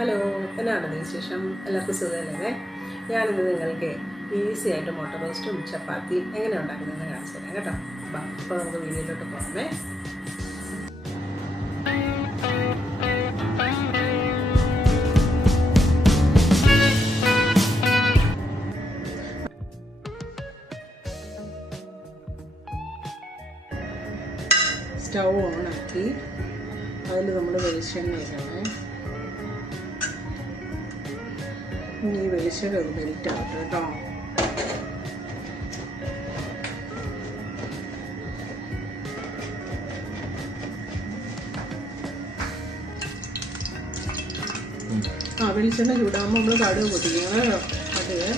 Hello, എന്നാണ് വിശേഷം? എല്ലാവർക്കും സുഖമല്ലേ? ഞാനിന്ന് നിങ്ങൾക്ക് ഈസി ആയിട്ട് മുട്ട റോസ്റ്റും ചപ്പാത്തിയും എങ്ങനെ ഉണ്ടാക്കുന്നതെന്ന് കാണിച്ചു തരാം കേട്ടോ. അപ്പോൾ നമുക്ക് വീഡിയോയിലോട്ട് പോകാമേ. സ്റ്റൗ ഓണാക്കി അതിൽ നമ്മൾ വെളിച്ചെണ്ണ ഇടണേ. ഇനി ഈ വെളിച്ചെണ്ണ ഒന്ന് മെൽറ്റ് ആവട്ടെ കേട്ടോ. വെളിച്ചെണ്ണ ചൂടാകുമ്പോൾ നമ്മൾ കടുക് പൊട്ടിക്കണം. കടുക്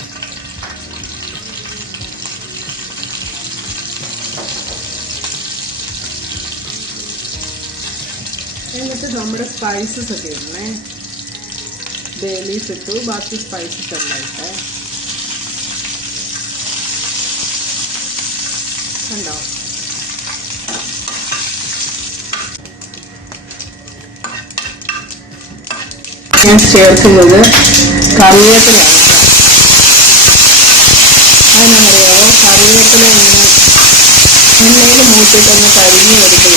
എന്നിട്ട് നമ്മുടെ സ്പൈസസ് ഒക്കെ ഇടണേ. ബേ ലീഫ് ഇട്ടു, ബാക്കി സ്പൈസസ് എല്ലാം ഇട്ടേ. കണ്ടോ? ഞാൻ ചേർക്കുന്നത് കറിവേപ്പിലയാണ്. അതിനറിയാമോ, കറിവേപ്പില ഇങ്ങനെ എണ്ണയിൽ മൂട്ടിട്ടൊന്ന് കഴുകി എടുത്ത്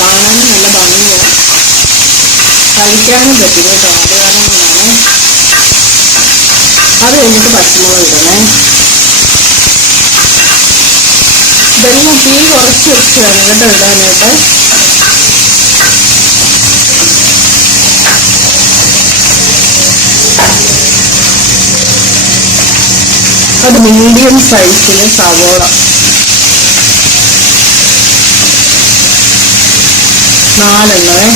കാണാനും നല്ല ഭംഗിയാണ്, കഴിക്കാനും പറ്റും കേട്ടോ. അത് കാരണം കൊണ്ടാണ്. അത് കഴിഞ്ഞിട്ട് പച്ചമുളക് ഇടണേ. ഇതെല്ലാം തീ കുറച്ച് വെച്ച് വേണം കേട്ടോ ഇടാനായിട്ട്. അത് മീഡിയം സൈസിന് സവോള 4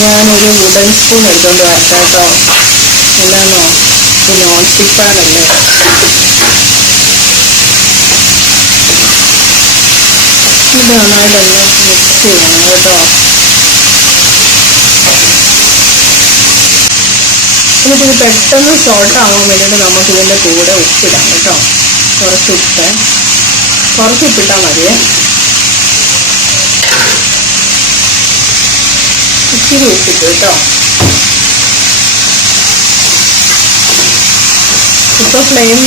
ഞാനൊരു വുഡൻ സ്പൂൺ എടുത്തോണ്ട് വരട്ടെ കേട്ടോ. എന്നാന്നോ, ഇത് നോൺ സ്റ്റിക്ക് പാനല്ലേ. ഇത് നന്നായിട്ടൊന്ന് മിക്സ് ചെയ്യണം കേട്ടോ. എന്നിട്ടിത് പെട്ടെന്ന് സോട്ടാവാൻ വേണ്ടിയിട്ട് നമുക്ക് ഇതിൻ്റെ കൂടെ ഉപ്പിടാം കേട്ടോ. കുറച്ച് ഉപ്പിട്ടാൽ മതിയേ. ഇച്ചിരി ഉപ്പിട്ടു കേട്ടോ. ഇപ്പോൾ ഫ്ലെയിം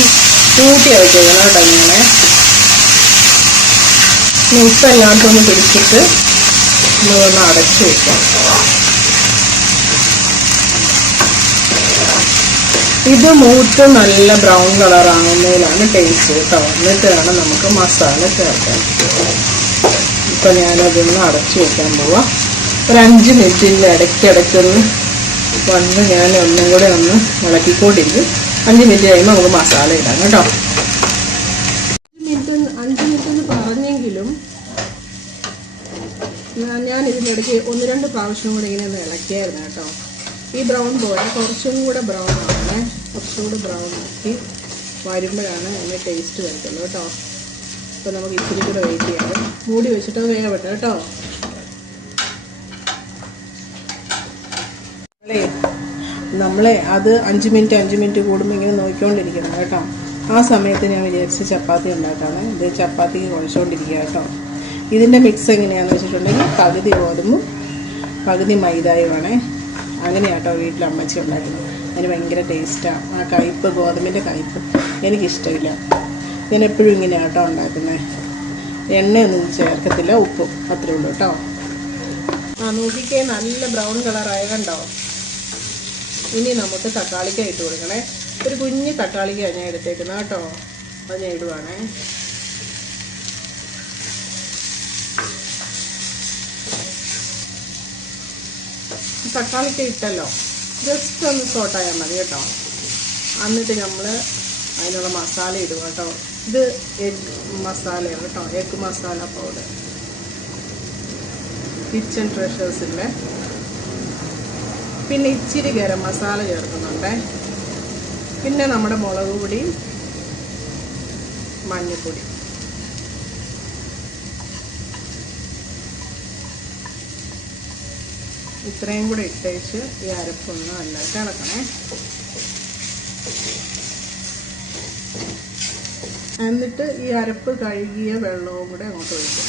കൂട്ടിയാണ് വെച്ചേക്കണം കേട്ടോ. ഇങ്ങനെ ഉപ്പ് എല്ലാവർക്കും ഒന്ന് പിടിച്ചിട്ട് നമ്മളൊന്ന് അടച്ചു വെക്കാം. ഇത് മൂത്ത് നല്ല ബ്രൗൺ കളർ ആകുന്നതിലാണ് ടേസ്റ്റ് കേട്ടോ. എന്നിട്ട് വേണം നമുക്ക് മസാല ചേർക്കാൻ. ഇപ്പം ഞാനതൊന്ന് അടച്ചു വെക്കാൻ പോവാം. ഒരു 5 മിനിറ്റിൻ്റെ ഇടയ്ക്കൊന്ന് വന്ന് ഞാൻ ഒന്നും കൂടെ ഒന്ന് ഇളക്കിക്കൊണ്ടിരിക്കും. 5 മിനിറ്റ് കഴിയുമ്പോൾ നമുക്ക് മസാല ഇടാം കേട്ടോ. 5 മിനിറ്റ് എന്ന് പറഞ്ഞെങ്കിലും ഞാൻ ഇതിനിടയ്ക്ക് 1-2 പ്രാവശ്യം കൂടെ ഇങ്ങനെ ഒന്ന് ഇളക്കിയായിരുന്നു കേട്ടോ. ഈ ബ്രൗൺ പോലെ കുറച്ചും കൂടെ ബ്രൗൺ ആവണേ. കുറച്ചുകൂടെ ബ്രൗൺ ആക്കി വരുമ്പോഴാണ് അതിൻ്റെ ടേസ്റ്റ് വരത്തുള്ളൂ കേട്ടോ. അപ്പോൾ നമുക്ക് ഇച്ചിരി കൂടെ വെയിറ്റ് ചെയ്യാം. മൂടി വെച്ചിട്ട് വേഗപ്പെട്ട കേട്ടോ. നമ്മളെ അത് 5 മിനിറ്റ് കൂടുമ്പോൾ ഇങ്ങനെ നോക്കിക്കൊണ്ടിരിക്കണം കേട്ടോ. ആ സമയത്ത് ഞാൻ വിചാരിച്ച് ചപ്പാത്തി ഉണ്ടാക്കാണ്. ഇത് ചപ്പാത്തിക്ക് കുഴച്ചുകൊണ്ടിരിക്കുക കേട്ടോ. ഇതിൻ്റെ മിക്സ് എങ്ങനെയാണെന്ന് വെച്ചിട്ടുണ്ടെങ്കിൽ പകുതി ഗോതമ്പും പകുതി മൈദയുമാണേ. അങ്ങനെയാട്ടോ വീട്ടിൽ അമ്മച്ചി ഉണ്ടാക്കുന്നത്. അതിന് ഭയങ്കര ടേസ്റ്റാണ്. ആ കയ്പ്പ്, ഗോതമ്പിൻ്റെ കയ്പ്പ് എനിക്കിഷ്ടമില്ല. ഞാൻ എപ്പോഴും ഇങ്ങനെയാണ് കേട്ടോ ഉണ്ടാക്കുന്നത്. എണ്ണയൊന്നും ചേർക്കത്തില്ല, ഉപ്പും അത്രേ ഉള്ളൂ കേട്ടോ. നോക്കിക്കേ, നല്ല ബ്രൗൺ കളറായ കണ്ടോ. ഇനി നമുക്ക് തക്കാളിക്ക ഇട്ട് കൊടുക്കണേ. ഒരു കുഞ്ഞ് തക്കാളിക്ക ഞാൻ എടുത്തേക്കുന്നത് കേട്ടോ. അത് ഞാൻ ഇടുവാണേ. തക്കാളിക്ക ഇട്ടല്ലോ, ജസ്റ്റ് ഒന്ന് സോട്ടായാൽ മതി കേട്ടോ. എന്നിട്ട് നമ്മൾ അതിനുള്ള മസാല ഇടുക കേട്ടോ. ഇത് എഗ് മസാലയാണ് കേട്ടോ. എഗ് മസാല പൗഡർ കിച്ചൺ ട്രഷേഴ്സിൻ്റെ. പിന്നെ ഇച്ചിരി ഗരം മസാല ചേർക്കുന്നുണ്ട്. പിന്നെ നമ്മുടെ മുളക് പൊടി, മഞ്ഞൾപ്പൊടി. ഇത്രയും കൂടെ ഇട്ടേച്ച് ഈ അരപ്പൊന്ന് നല്ലതായിട്ട് ഇളക്കണേ. എന്നിട്ട് ഈ അരപ്പ് കഴുകിയ വെള്ളവും കൂടെ അങ്ങോട്ട് ഒഴിക്കും.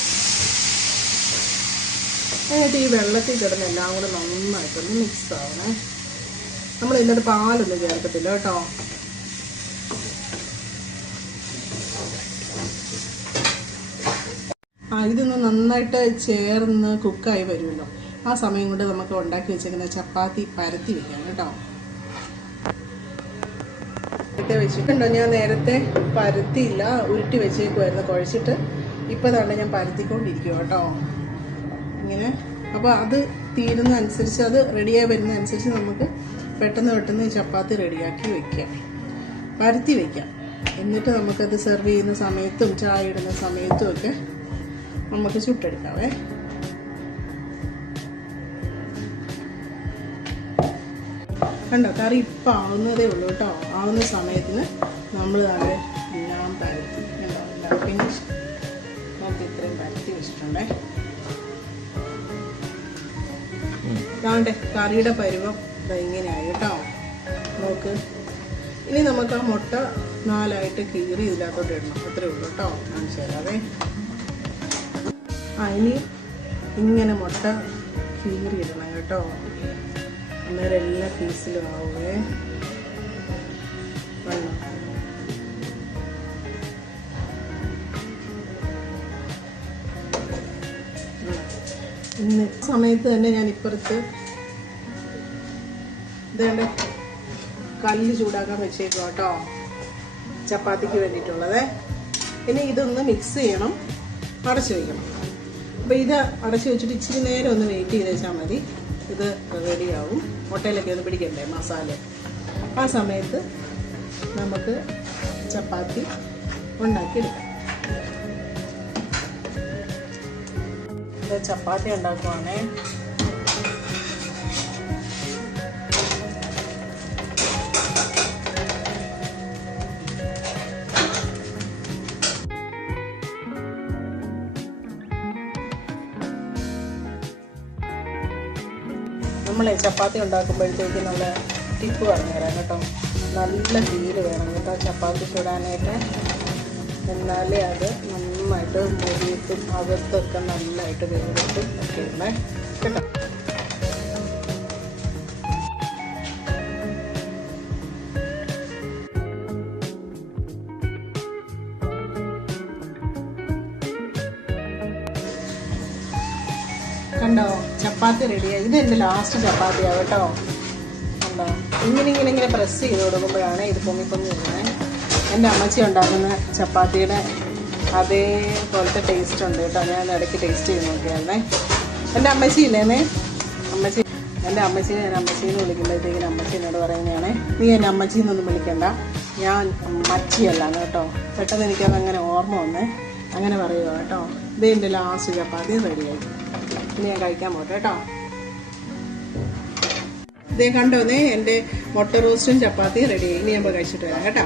എന്നിട്ട് ഈ വെള്ളത്തിൽ കിടന്ന് എല്ലാം കൂടെ നന്നായിട്ടൊന്ന് മിക്സ് ആവണേ. നമ്മൾ ഇതിനകത്ത് പാലൊന്നും ചേർക്കത്തില്ല കേട്ടോ. ഇതൊന്ന് നന്നായിട്ട് ചേർന്ന് കുക്കായി വരുമല്ലോ. ആ സമയം കൊണ്ട് നമുക്ക് ഉണ്ടാക്കി വെച്ചേക്കുന്ന ചപ്പാത്തി പരത്തി വെക്കാം കേട്ടോ. നേരത്തെ വെച്ചിട്ടുണ്ടോ? ഞാൻ നേരത്തെ പരത്തിയില്ല, ഉരുട്ടി വെച്ചേക്കുമായിരുന്നു കുഴച്ചിട്ട്. ഇപ്പം തന്നെ ഞാൻ പരത്തിക്കൊണ്ടിരിക്കും കേട്ടോ ഇങ്ങനെ. അപ്പോൾ അത് തീരുന്ന അനുസരിച്ച്, അത് റെഡിയായി വരുന്ന അനുസരിച്ച് നമുക്ക് പെട്ടെന്ന് ചപ്പാത്തി റെഡിയാക്കി വയ്ക്കാം, പരത്തി വയ്ക്കാം. എന്നിട്ട് നമുക്കത് സെർവ് ചെയ്യുന്ന സമയത്തും ചായ ഇടുന്ന സമയത്തും ഒക്കെ നമുക്ക് ചുട്ടെടുക്കാവേ. കണ്ടോ, കറി ഇപ്പം ആവുന്നതേ ഉള്ളൂ കേട്ടോ. ആവുന്ന സമയത്തിന് നമ്മൾ താഴെ എല്ലാം പരത്തി ഫിനിഷ്. നമുക്ക് ഇത്രയും പരത്തി വെച്ചിട്ടുണ്ടേ. കാണണ്ടേ കറിയുടെ പരുവം ഇങ്ങനെയായി കേട്ടോ. നോക്ക്, ഇനി നമുക്ക് ആ മുട്ട 4ആയിട്ട് കീറി ഇതിനകത്തോട്ട് ഇടണം. അത്രേ ഉള്ളൂ കേട്ടോ. കാണിച്ചു തരാവേ. ഇനി ഇങ്ങനെ മുട്ട കീറി ഇടണം കേട്ടോ. അന്നേരം എല്ലാ പീസിലും ആവുമേ. ഇന്ന് സമയത്ത് തന്നെ ഞാൻ ഇപ്പുറത്ത് ഇതേണ്ട കല്ല് ചൂടാക്കാൻ വെച്ചേക്കും കേട്ടോ, ചപ്പാത്തിക്ക് വേണ്ടിയിട്ടുള്ളത്. ഇനി ഇതൊന്ന് മിക്സ് ചെയ്യണം, അടച്ചു വയ്ക്കണം. അപ്പോൾ ഇത് അടച്ചു വെച്ചിട്ട് ഇച്ചിരി നേരം ഒന്ന് വെയിറ്റ് ചെയ്ത് വെച്ചാൽ മതി. ഇത് റെഡിയാവും. മുട്ടയിലൊക്കെ ഒന്ന് പിടിക്കണ്ടേ മസാല. ആ സമയത്ത് നമുക്ക് ചപ്പാത്തി ഉണ്ടാക്കിയെടുക്കാം. ഇത് ചപ്പാത്തി ഉണ്ടാക്കുവാണേ. നമ്മൾ ചപ്പാത്തി ഉണ്ടാക്കുമ്പോഴത്തേക്ക് നമ്മൾ ടിപ്പ് പറഞ്ഞു തരാം കേട്ടോ. നല്ല തീര് വേണം കേട്ടോ ചപ്പാത്തി ചൂടാനായിട്ട്. എന്നാലേ അത് നന്നായിട്ട് മുരിയിട്ടും അകത്തൊക്കെ നല്ലതായിട്ട് വേവിട്ടും ഒക്കെ ഉള്ളേ കേട്ടോ. കണ്ടോ, ചപ്പാത്തി റെഡിയായി. ഇതെൻ്റെ ലാസ്റ്റ് ചപ്പാത്തിയാണ് കേട്ടോ. കണ്ടോ, ഇങ്ങനെ പ്രസ് ചെയ്ത് കൊടുക്കുമ്പോഴാണ് ഇത് പൊങ്ങി വരുന്നത്. എൻ്റെ അമ്മച്ചി ഉണ്ടാക്കുന്ന ചപ്പാത്തിയുടെ അതേപോലത്തെ ടേസ്റ്റ് ഉണ്ട് കേട്ടോ. ഞാൻ ഇടയ്ക്ക് ടേസ്റ്റ് ചെയ്ത് നോക്കിയായിരുന്നേ. എൻ്റെ അമ്മച്ചി ഇല്ലേന്നേ, എൻ്റെ അമ്മച്ചീനെ ഞാൻ അമ്മച്ചീന്ന് വിളിക്കുമ്പോഴത്തേക്കിന് അമ്മച്ചി എന്നോട് പറയുന്നതാണ്, നീ എന്നെ അമ്മച്ചീന്നൊന്നും വിളിക്കണ്ട, ഞാൻ മച്ചിയല്ലാന്ന് കേട്ടോ. പെട്ടെന്ന് എനിക്കത് അങ്ങനെ ഓർമ്മ വന്നേ, അങ്ങനെ പറയുക കേട്ടോ. ഇത് എൻ്റെ ലാസ്റ്റ് ചപ്പാത്തി റെഡിയായി. ഇനി ഞാൻ കഴിക്കാൻ പോട്ടെ കേട്ടോ. ഇതേ കണ്ടോന്നേ, എൻ്റെ മുട്ട റോസ്റ്റും ചപ്പാത്തിയും റെഡിയായി. ഇനി ഞാൻ കഴിച്ചിട്ട് വരാം കേട്ടോ.